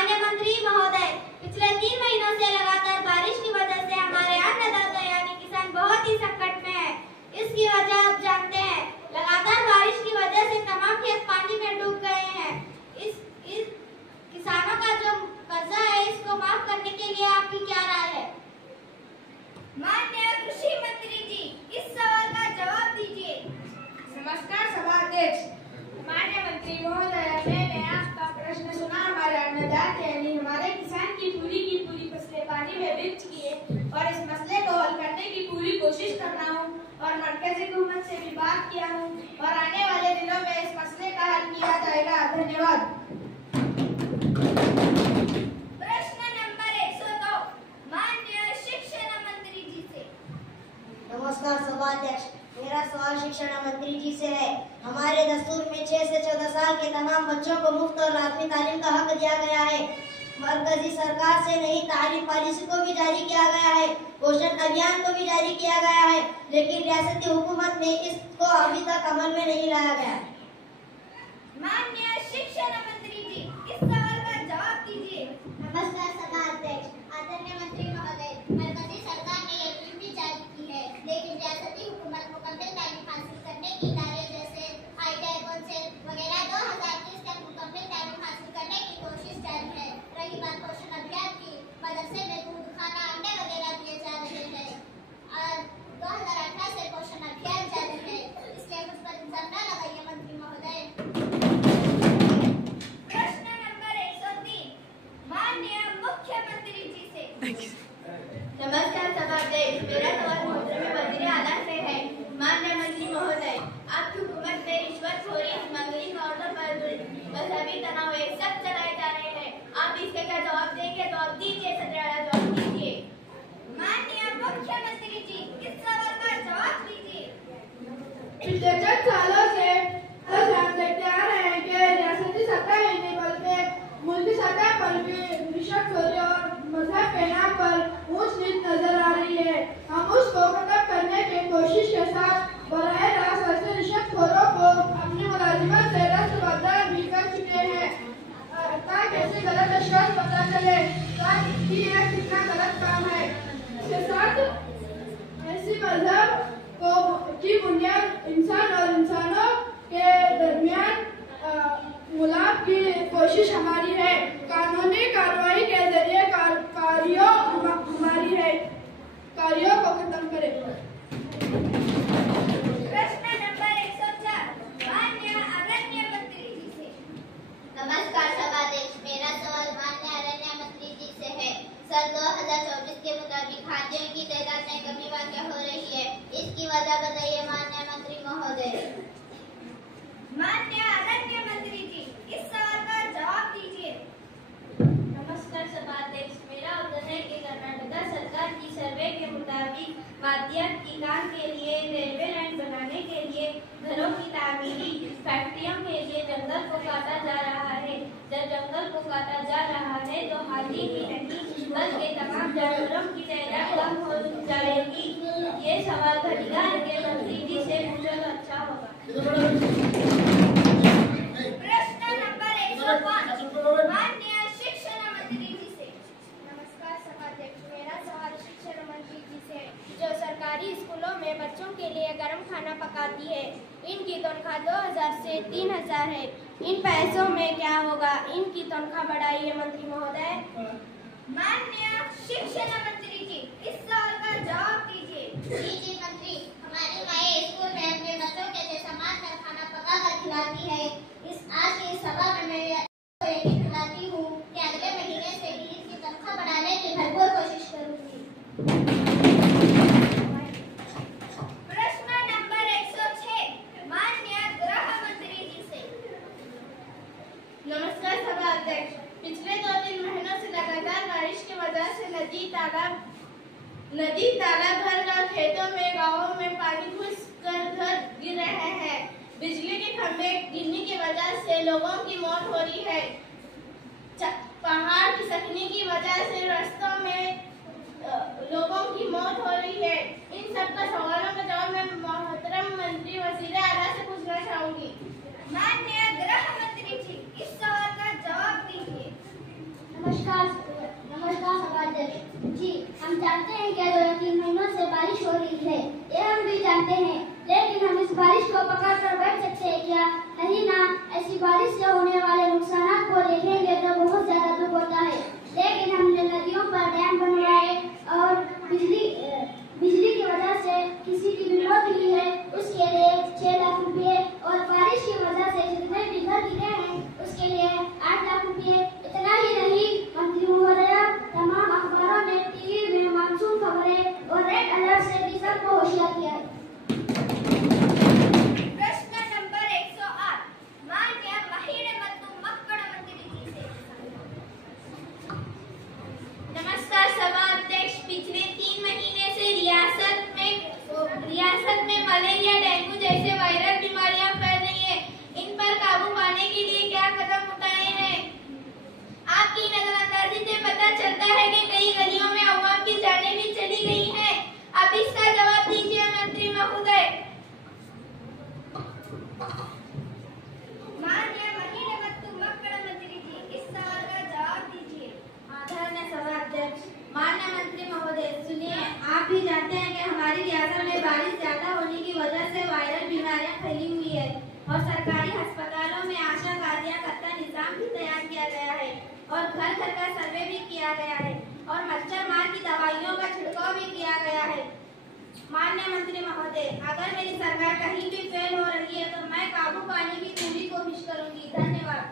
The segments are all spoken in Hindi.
माननीय मंत्री महोदय, पिछले 3 महीनों से लगातार बारिश की वजह से हमारे अन्नदाता यानी किसान बहुत ही संकट में है। इसकी वजह आप जानते हैं, लगातार बारिश की वजह से तमाम खेत पानी में डूब गए हैं। इस किसानों का जो कर्जा है, इसको माफ करने के लिए आपकी क्या राय है? माननीय कृषि मंत्री जी, इस सवाल का जवाब दीजिए। नमस्कार सभाध्यक्ष। माननीय मंत्री महोदय, मैंने आपका प्रश्न सुना। हमारे अन्नदाता यानी हमारे किसान की पूरी फसलें पानी में डूब चुकी है और इस मसले को हल करने की पूरी कोशिश कर रहा हूँ और मरकजी हुकूमत से भी बात किया हूँ और आने वाले दिनों में इस मसले का हल किया जाएगा। धन्यवाद। प्रश्न नंबर 102 माननीय शिक्षा मंत्री जी से। नमस्कार सभाध्यक्ष, मेरा सवाल शिक्षा मंत्री जी से है। हमारे दस्तूर में 6 से 14 साल के तमाम बच्चों को मुफ्त और लाजमी तालीम का हक दिया गया है। मरकजी सरकार से नई तालीम पॉलिसी को भी जारी किया गया है, पोषण अभियान को भी जारी किया गया है, लेकिन रियासती हुकूमत ने इसको अभी तक अमल में नहीं लाया गया। माननीय शिक्षा मंत्री जी, इस सवाल का जवाब दीजिए। नमस्कार सभाध्यक्ष, आदरणीय मंत्री महोदय, मरकजी सरकार ने ये स्कीम भी जारी की है, लेकिन रियासती हुकूमत मुकम्मल तालीम हासिल करने की इदारे जैसे ITI वगैरह 2030 तक मुकम्मल तालीम हासिल करने की कोशिश जारी है। रही बात पोषण अभियान की, मदरसे में दूध, खाना, अंडे वगैरह दिए जा रहे हैं और 2018 से पोषण अभियान जारी है, इसलिए मुझ पर इल्जाम न लगाइए मंत्री महोदय। प्रश्न नंबर 103 माननीय मुख्यमंत्री जी से। नमस्कार सभाध्यक्ष, मेरा सवाल मोहतरम वज़ीर आला से है। माननीय मंत्री महोदय, आपकी हुकूमत में रिश्वतखोरी, स्मगलिंग, औरतों पर मजहबी तनाव एक सब चलाए जा रहे हैं। आप इसके क्या जवाब देंगे? तो आप दीजिए, सदर आला जवाब दीजिए। माननीय मुख्यमंत्री जी, इस सवाल का जवाब दीजिए। पिछले 4 सालों से हम देखते आ रहे हैं कि रियासती सतह ही नहीं बल्कि मुल्की सतह पर भी रिश्वतखोरी और मजहब के नाम पर ऊंच नीच नजर आ रही है। हम उसको खत्म करने की कोशिश के साथ बराह रास्त ऐसे रिश्वतखोरों को अपनी मुलाजिमत से रद्द भी कर चुके हैं ताकि ऐसे गलत अशख्स पता चले कि यह कितना गलत काम है। इसके साथ ऐसी मजहब की बुनियाद इंसान और इंसानों के दरमियान मुलाकात की कोशिश हमारी है। कानूनी कार्रवाई के जरिए कार्यों को खत्म करें। प्रश्न नंबर 104 माननीय अरण्य मंत्री जी से। नमस्कार सभाध्यक्ष, मेरा सवाल माननीय अरण्य मंत्री जी से है। सन 2024 के मुताबिक हाथियों की तादाद में कमी वाक़या हो रही है, इसकी वजह बताइए माननीय मंत्री महोदय। माननीय अरण्य मंत्री जी, इस सवाल का जवाब दीजिए। नमस्कार सभाध्यक्ष, मेरा उत्तर है कि कर्नाटक सरकार की सर्वे के मुताबिक माध्यम की काम के लिए, रेलवे लाइन बनाने के लिए, घरों की तामीरी, फैक्ट्रियों के लिए जंगल को काटा जा रहा है। जब जंगल को काटा जा रहा है तो हाथी ही नहीं बल्कि तमाम जानवरों की तादाद कम हो जाएगी। ये सवाल घड़ीदार के मंत्री जी से पूछा तो अच्छा होगा। प्रश्न नंबर 105 माननीय शिक्षा मंत्री जी से। नमस्कार सभाध्यक्ष, मेरा सवाल शिक्षा मंत्री जी से। जो सरकारी स्कूलों में बच्चों के लिए गर्म खाना पकाती है, इनकी तनख्वाह 2000 से 3000 है। इन पैसों में क्या होगा? इनकी तनख्वाह बढ़ाइए मंत्री महोदय। माननीय शिक्षा मंत्री जी, इस सवाल का जवाब दीजिए। जी मंत्री, हमारी माएँ स्कूल में अपने बच्चों के लिए सामान कर खाना पका कर खिलाती है। आज की इस सभा में मैं यकीन दिलाती हूँ कि अगले महीने से ही इसकी तनख्वाह बढ़ाने की भरपूर कोशिश करूँगी। प्रश्न नंबर 106 माननीय गृह मंत्री जी से। नमस्कार सभाध्यक्ष, पिछले 2-3 महीनों से लगातार बारिश की वजह से नदी तालाब भर कर खेतों में, गांवों में पानी घुस कर घर गिर रहे हैं। बिजली के खंभे गिरने की वजह से लोगों की मौत हो रही है। पहाड़ खिसकने की वजह से रास्तों में लोगों की मौत हो रही है। इन सब का सवालों का जवाब मैं मोहतरम मंत्री वज़ीर आला से पूछना चाहूंगी। माननीय गृह मंत्री जी, इस सवाल का जवाब दीजिए। नमस्कार सभाध्यक्ष जी। हम जानते हैं कि 2-3 महीनों से बारिश हो रही है, ये हम भी जानते हैं, लेकिन हम इस बारिश को पकड़ कर बैठ सकते हैं क्या? नहीं ना। ऐसी बारिश से होने वाले नुकसान को देखेंगे तो बहुत ज्यादा दुख होता है। लेकिन हमने नदियों पर डैम बनवाए और बिजली की वजह से किसी की भी मौत हुई है, उसके लिए 6 लाख रुपए, और बारिश की वजह से जितने भी घर गिरे हैं उसके लिए 8 लाख रुपए। इतना ही नहीं, मंत्री महोदय तमाम अखबारों में, टीवी में मानसून खबरें और रेड अलर्ट से भी सबको होशियार किया है। प्रश्न नंबर 108 माननीय महिला ಮತ್ತು ಮಕ್ಕಳ मंत्री जी से। नमस्कार सभा अध्यक्ष। पिछले 3 महीने से रियासत में मलेरिया, डेंगू जैसे वायरल बीमारियां फैल रही हैं। इन पर काबू पाने के लिए क्या कदम उठाए हैं? आपकी नजरअंदाजी से पता चलता है कि कई गलियों में अवाम की जानें भी चली गई हैं। अब इसका जवाब दीजिए मंत्री महोदय। माननीय महिला ಮತ್ತು ಮಕ್ಕಳ मंत्री जी, इस सवाल का जवाब दीजिए। आदरणीय सभा अध्यक्ष, माननीय मंत्री महोदय, सुनिए, आप भी जानते हैं कि हमारी रियासत में बारिश ज्यादा होने की वजह से वायरल बीमारियां फैली हुई है और सरकारी अस्पतालों में आशा कार्यकर्ता निजाम भी तैयार किया गया है और घर घर का सर्वे भी किया गया है और मच्छर मार की दवाइयों का छिड़काव भी किया गया है। माननीय मंत्री महोदय, अगर मेरी सरकार कहीं भी फेल हो रही है तो मैं काबू पाने की पूरी कोशिश करूंगी। धन्यवाद।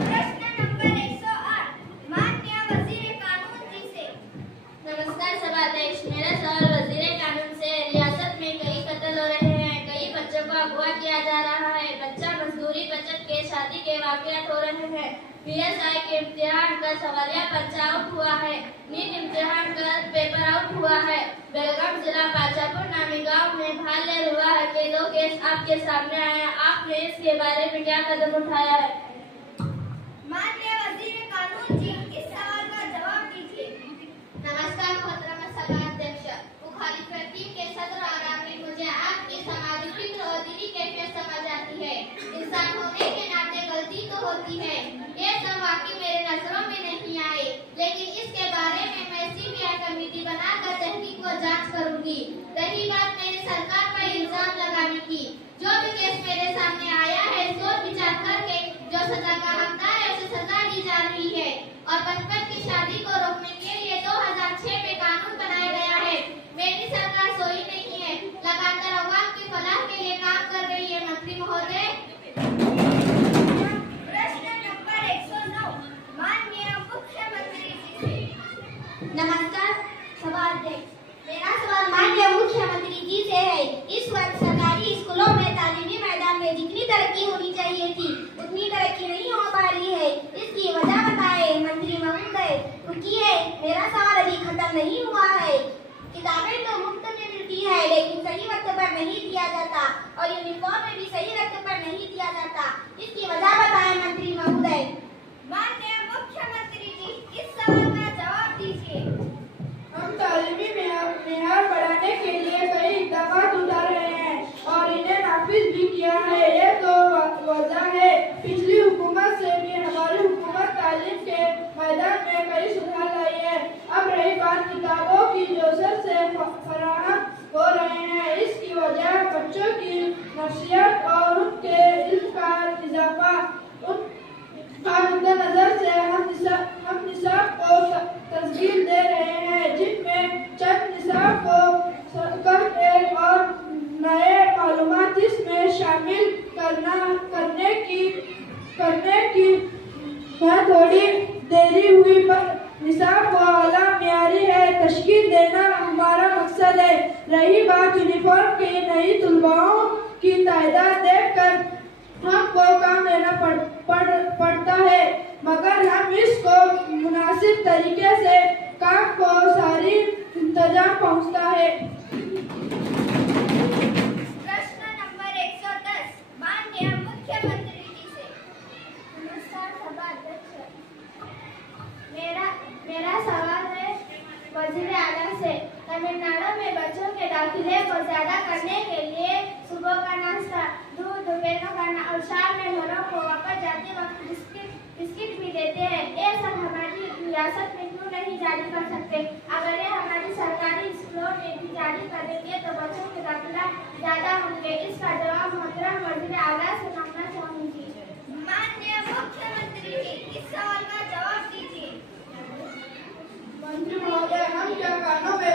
प्रश्न नंबर 108 माननीय वजीर कानून जी से। नमस्कार सभा अध्यक्ष, मेरा सवाल वजीर कानून से। रियासत में कई कत्ल हो रहे हैं, कई बच्चों को अगवा किया जा रहा है, बच्चा मजदूरी बचत के शादी के वाकयात हो रहे हैं, PSI के इम्तिहान का सवालिया पर्चा आउट हुआ है, नीट इम्तिहान का पेपर आउट हुआ है। बेलगाम जिला पाचापुर नामी गांव में भाल्य हुआ है के 2 केस आपके सामने आए हैं। आपने इसके बारे में क्या कदम उठाया है? माननीय वजीर कानून जी, इस सवाल का जवाब दीजिए। नमस्कार मोहतरम सभा अध्यक्ष। मुखालिफ तरतीब के सदर और आमीन, मुझे आपकी सामाजिक फिक्र और दिली कैफियत समझ आती है। इंसान होने के नाते गलती तो होती है, ये सब वाकई मेरे नजरों में नहीं आए, लेकिन इसके बारे में मैं CBI कमेटी बनाकर तहकीक व जांच करूंगी। रही बात मेरी सरकार पर इल्जाम लगाने की, जो भी केस मेरे सामने आया है सोच विचार करके जो सजा का हकदार है उसे सजा दी जा रही है और बचपन की शादी को रोकने के लिए 2006 में कानून बनाया गया है। मेरी सरकार सोई नहीं है, लगातार अवाम की फलाह के लिए काम कर रही है। मंत्री महोदय। प्रश्न नंबर 109 माननीय मुख्यमंत्री जी से। नमस्कार सभा अध्यक्ष, मेरा सवाल माननीय मुख्यमंत्री जी से है। इस वक्त सरकारी स्कूलों में तालीमी मैदान में जितनी तरक्की होनी चाहिए थी उतनी तरक्की नहीं हो पा रही है, इसकी वजह बताए मंत्री महोदय। क्योंकि मेरा सवाल अभी खत्म नहीं हुआ है। किताबें तो मुफ्त में मिलती है लेकिन सही वक्त पर नहीं दिया जाता और यूनिफॉर्म में भी सही वक्त पर नहीं दिया जाता, इसकी वजह बताए मंत्री महोदय। माननीय मुख्यमंत्री जी, इस सवाल का जवाब दीजिए। हम तालीमी मेयार बढ़ाने के लिए कई इक़दाम उठा रहे हैं और इन्हें नाफिज भी किया है। ये तो वजह है, पिछली हुकूमत से भी हमारी हुकूमत तालीम के मैदान में कई सुधार लाई है। अब रही बात किताबों की जो सर से फराहम हो रहे हैं, इसकी वजह बच्चों की नफसियत और उनके इल्म का इजाफा नजर से हम निसाब को तस्वीर दे रहे हैं, जिनमें चंद निसाब को करके और नए मालूमात इसमें शामिल करने की थोड़ी देरी हुई, पर निसाब को आला मियारी है तश्कील देना हमारा मकसद है। रही बात यूनिफॉर्म की, नई तुलबाओं की तादाद देखकर हमको काम लेना पड़ता है, मगर हम इसको मुनासिब तरीके से काम को सारी इंतजाम पहुंचता है। प्रश्न नंबर 110 माननीय मुख्यमंत्री जी से। नमस्कार सभा अध्यक्ष, मेरा सवाल है वजीर आला से। तमिलनाडु में बच्चों के दाखिले को ज्यादा करने के लिए सुबह का नाश्ता, दूध, दोपहर का खाना और शाम में घरों को वापस जाते वक्त बिस्किट भी देते हैं। ये रियासत में क्यों नहीं जारी कर सकते? अगर ये हमारी सरकारी स्कूलों में भी जारी करेंगे तो बच्चों के दाखिला ज्यादा होंगे। इसका जवाब मोहतरम वज़ीर आला से मांगना चाहूंगी। माननीय मुख्यमंत्री जी, इस सवाल का जवाब दीजिए। मंत्री महोदय, हम क्या कानों में